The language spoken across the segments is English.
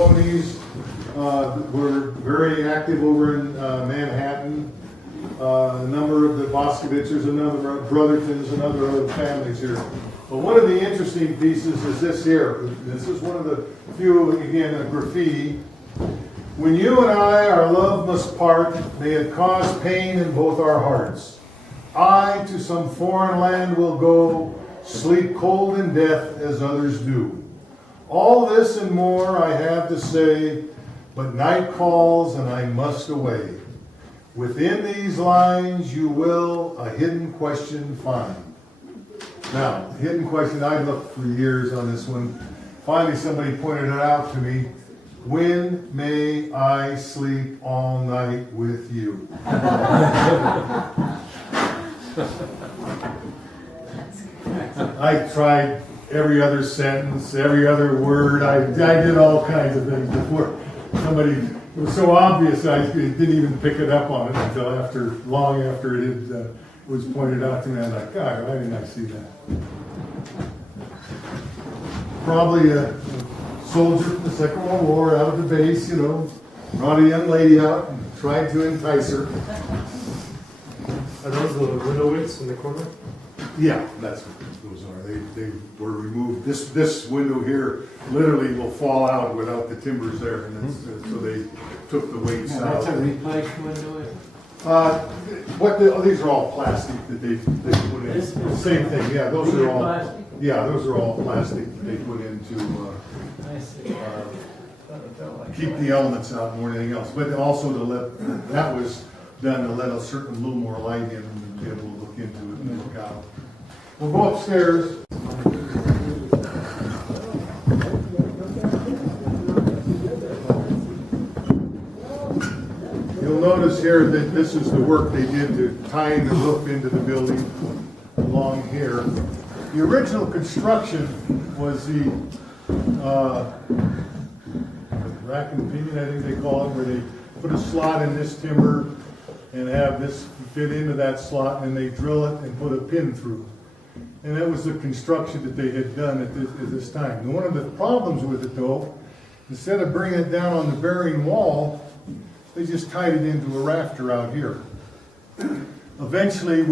We're very active over in Manhattan. A number of the Boskoviches, a number of Brothertons, and other families here. But one of the interesting pieces is this here. This is one of the few, again, a graffiti. When you and I, our love must part, may it cause pain in both our hearts. I to some foreign land will go, sleep cold in death as others do. All this and more I have to say, but night calls and I must away. Within these lines you will a hidden question find. Now, the hidden question, I looked for years on this one. Finally somebody pointed it out to me. When may I sleep all night with you? I tried every other sentence, every other word. I did all kinds of things before somebody, it was so obvious I didn't even pick it up on it until long after it was pointed out to me. I was like, God, why didn't I see that? Probably a soldier from the Second World War out of the base, brought a young lady out and tried to entice her. Are those the window widths in the corner? Yeah, that's what those are. They were removed. This window here literally will fall out without the timbers there, and so they took the weights out. That's a replaced window. These are all plastic that they put in. Same thing. Yeah, those are all. Plastic? Yeah, those are all plastic that they put in to keep the elements out more than anything else. But also that was done to let a little more light in and be able to look into it and look out. We'll go upstairs. You'll notice here that this is the work they did to tying the roof into the building along here. The original construction was the rack and pinion, I think they call it, where they put a slot in this timber and have this fit into that slot, and they drill it and put a pin through. And that was the construction that they had done at this time. And one of the problems with it, though, instead of bringing it down on the bearing wall, they just tied it into a rafter out here. Eventually,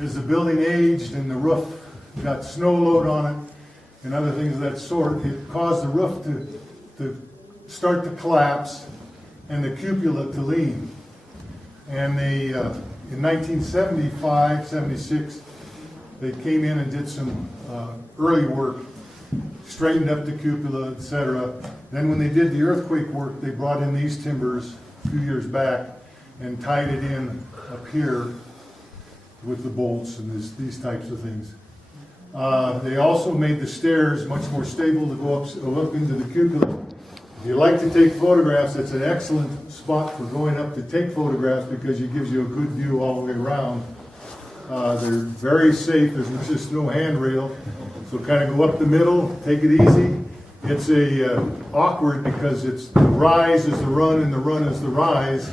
as the building aged and the roof got snow load on it and other things of that sort, it caused the roof to start to collapse and the cupola to lean. And they, in 1975, 76, they came in and did some early work, straightened up the cupola, etc. Then when they did the earthquake work, they brought in these timbers a few years back and tied it in up here with the bolts and these types of things. They also made the stairs much more stable to go up into the cupola. If you like to take photographs, that's an excellent spot for going up to take photographs because it gives you a good view all the way around. They're very safe. There's just no handrail. So kind of go up the middle, take it easy. It's awkward because the rise is the run and the run is the rise.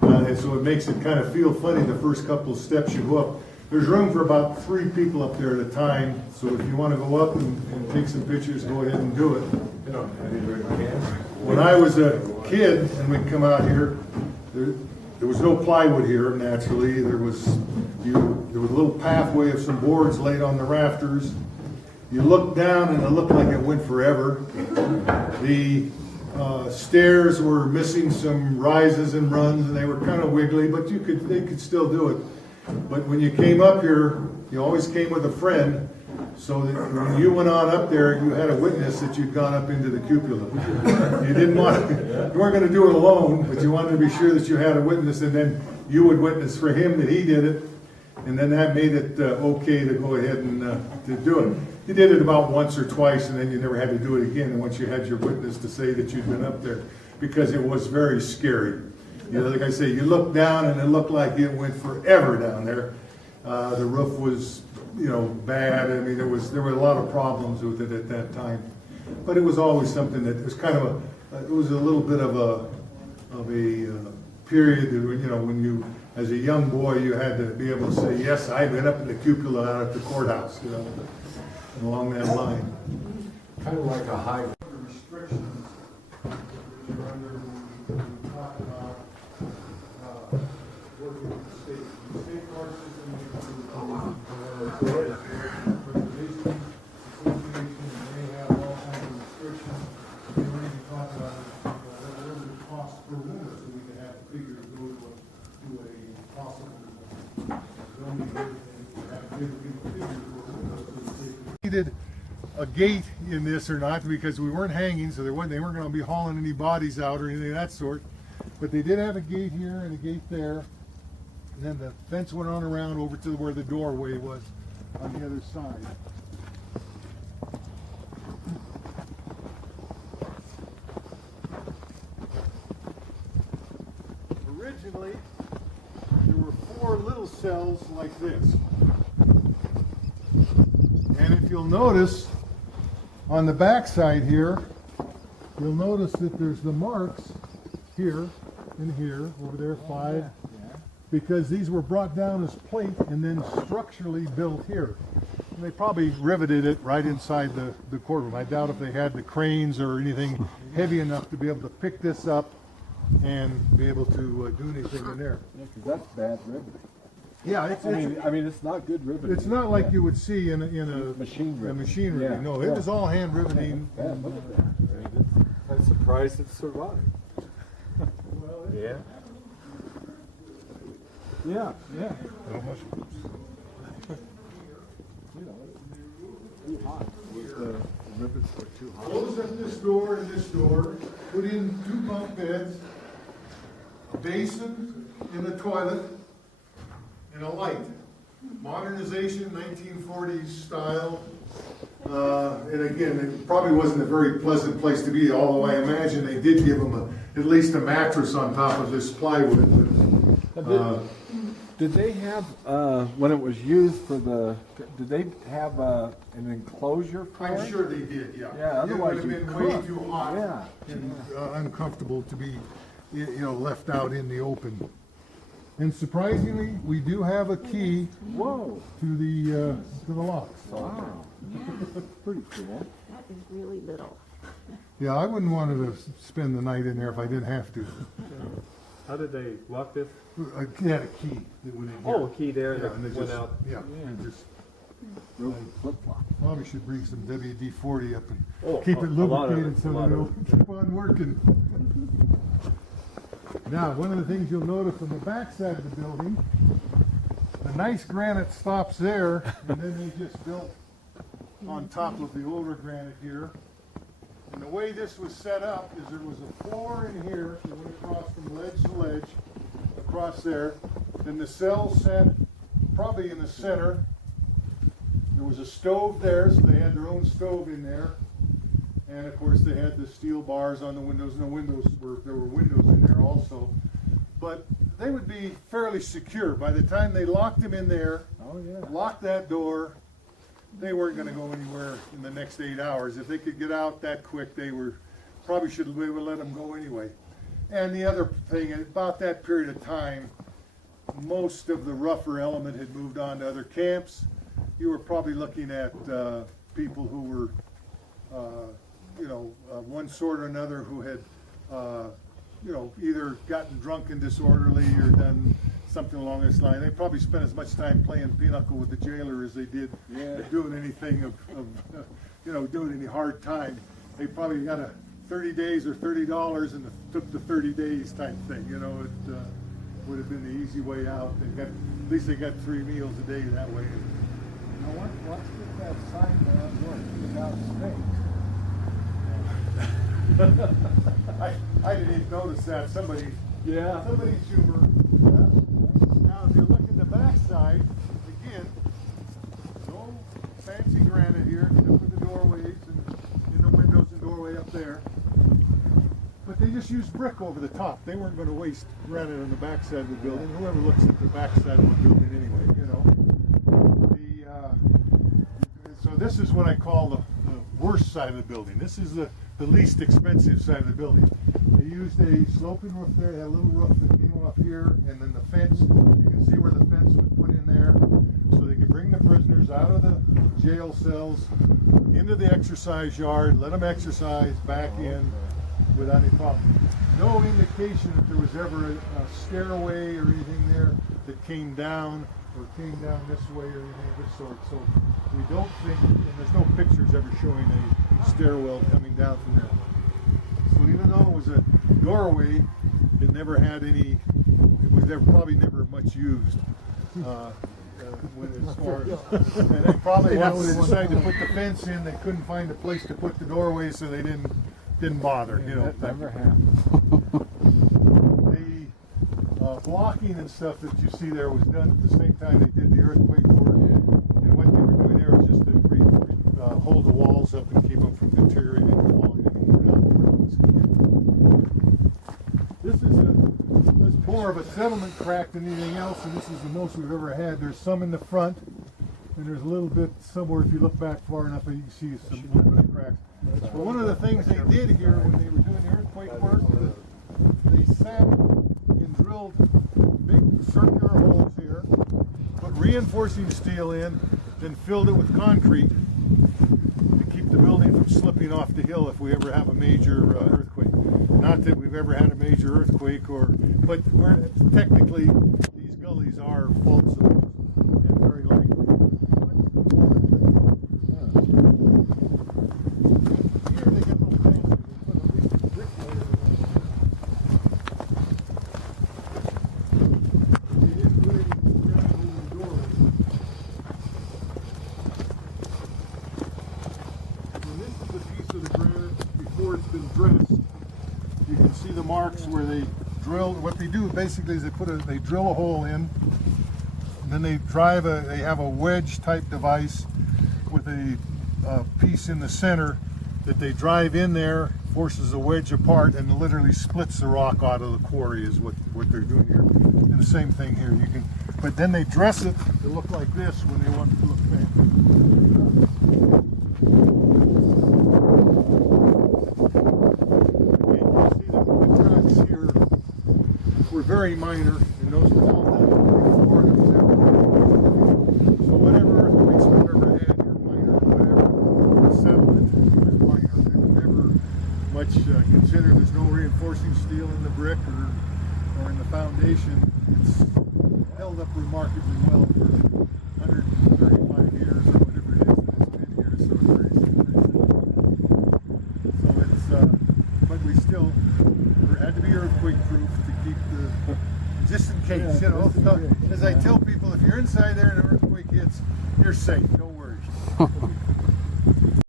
And so it makes it kind of feel funny the first couple of steps you go up. There's room for about 3 people up there at a time. So if you want to go up and take some pictures, go ahead and do it. When I was a kid and we'd come out here, there was no plywood here naturally. There was a little pathway of some boards laid on the rafters. You looked down and it looked like it went forever. The stairs were missing some rises and runs and they were kind of wiggly, but they could still do it. But when you came up here, you always came with a friend, so that when you went on up there, you had a witness that you'd gone up into the cupola. You weren't going to do it alone, but you wanted to be sure that you had a witness, and then you would witness for him that he did it, and then that made it okay to go ahead and to do it. You did it about once or twice, and then you never had to do it again once you had your witness to say that you'd been up there, because it was very scary. Like I say, you looked down and it looked like it went forever down there. The roof was, bad. I mean, there were a lot of problems with it at that time. But it was always something that was kind of it was a little bit of a period that, when you, as a young boy, you had to be able to say, yes, I've been up in the cupola out at the courthouse, along that line. Kind of like a high restrictions The state park system for the Basement Association, they have all kinds of restrictions. They were even talking about what would it cost per window, so we could have a figure to go to a possible zoning and have to give a figure for a window. So they needed a gate in this or not, because we weren't hanging, so they weren't going to be hauling any bodies out or anything of that sort. But they did have a gate here and a gate there. And then the fence went on around over to where the doorway was on the other side. Originally, there were 4 little cells like this. And if you'll notice, on the back side here, you'll notice that there's the marks here and here, over there, 5. Because these were brought down as plate and then structurally built here. And they probably riveted it right inside the courtroom. I doubt if they had the cranes or anything heavy enough to be able to pick this up and be able to do anything in there. Yeah, because that's bad riveting. Yeah, I mean, it's not good riveting. it's not like you would see in a Machine riveting. machine riveting. Yeah, No, it was all hand riveting. Yeah, look at that. I'm surprised it survived. Yeah. Yeah, yeah. Too hot. The rivets were too hot. Closed up this door and this door, put in 2 bunk beds, a basin and a toilet, and a light. Modernization, 1940s style. And again, it probably wasn't a very pleasant place to be, although I imagine they did give them at least a mattress on top of this plywood. But, Did they have, when it was used for did they have an enclosure for it? I'm sure they did, yeah. Yeah, otherwise it would have you'd been way cook. too hot Yeah. and uncomfortable to be, left out in the open. And surprisingly, we do have a key Whoa. to the locks. Wow. Pretty cool. That is really little. Yeah, I wouldn't want to spend the night in there if I didn't have to. How did they lock this? I had a key that went in here. Oh, a key there Yeah, and that it went just, out. yeah, it just Real flip flop. probably should bring some WD-40 up and Oh, keep it a lot of lubricated it, so a lot that it'll of keep on working. Now, one of the things you'll notice on the back side of the building, the nice granite stops there, and then they just built on top of the older granite here. And the way this was set up is there was a floor in here that went across from ledge to ledge, across there. Then the cells sat probably in the center. There was a stove there, so they had their own stove in there. And of course they had the steel bars on the windows, and there were windows in there also. But they would be fairly secure. By the time they locked them in there, Oh, yeah. locked that door, they weren't going to go anywhere in the next 8 hours. If they could get out that quick, they would let them go anyway. And the other thing, about that period of time, most of the rougher element had moved on to other camps. You were probably looking at people who were, one sort or another, who had, either gotten drunk and disorderly or done something along this line. They probably spent as much time playing pinochle with the jailer as they did doing anything doing any hard time. They probably got a 30 days or $30 and took the 30 days type thing. It would have been the easy way out. At least they got 3 meals a day that way. Now, let's get that sign down without snakes. I didn't even notice that. Somebody's humor. Yeah. Now, if you look at the back side, again, no fancy granite here, except for the doorways and the windows and doorway up there. But they just used brick over the top. They weren't going to waste granite on the back side of the building. Whoever looks at the back side of the building anyway, So this is what I call the worst side of the building. This is the least expensive side of the building. They used a sloping roof there. They had a little roof that came off here, and then the fence. You can see where the fence was put in there, so they could bring the prisoners out of the jail cells into the exercise yard, let them exercise back in without any problem. No indication that there was ever a stairway or anything there. that came down or came down this way or anything of this sort. So we don't think, and there's no pictures ever showing a stairwell coming down from there. So even though it was a doorway, it never had any, it was never, probably never much used. As far as, and they probably after they decided to put the fence in, they couldn't find a place to put the doorway, so they didn't bother. You know, That never happened. the blocking and stuff that you see there was done at the same time they did the earthquake work. And what they were doing there was just to hold the walls up and keep them from deteriorating and falling anymore down. This is more of a settlement crack than anything else, and this is the most we've ever had. There's some in the front, and there's a little bit somewhere, if you look back far enough, you can see some little bit of cracks. But one of the things they did here when they were doing the earthquake work, they sat and drilled big circular holes here, put reinforcing steel in, then filled it with concrete to keep the building from slipping off the hill if we ever have a major earthquake. Not that we've ever had a major earthquake, but technically these gullies are fault zones and very likely. Here they got no fence. They put a big brick layer in. They didn't do any ground in the doorway. And this is a piece of the granite before it's been dressed. You can see the marks where they drilled. What they do basically is they drill a hole in, and then they have a wedge type device with a piece in the center that they drive in there, forces the wedge apart, and literally splits the rock out of the quarry is what they're doing here. And the same thing here. But then they dress it to look like this when they want it to look fancy. Were very minor, and those were all done before it was ever. So whatever earthquakes we've ever had here, minor, whatever, the settlement was minor. There was never much considered. There's no reinforcing steel in the brick or in the foundation. It's held up remarkably well for 135 years or whatever it is that it's been here. So it's very but we still, there had to be earthquake proof to keep the, just in case, you know. So, as I tell people, if you're inside there and an earthquake hits, you're safe, no worries.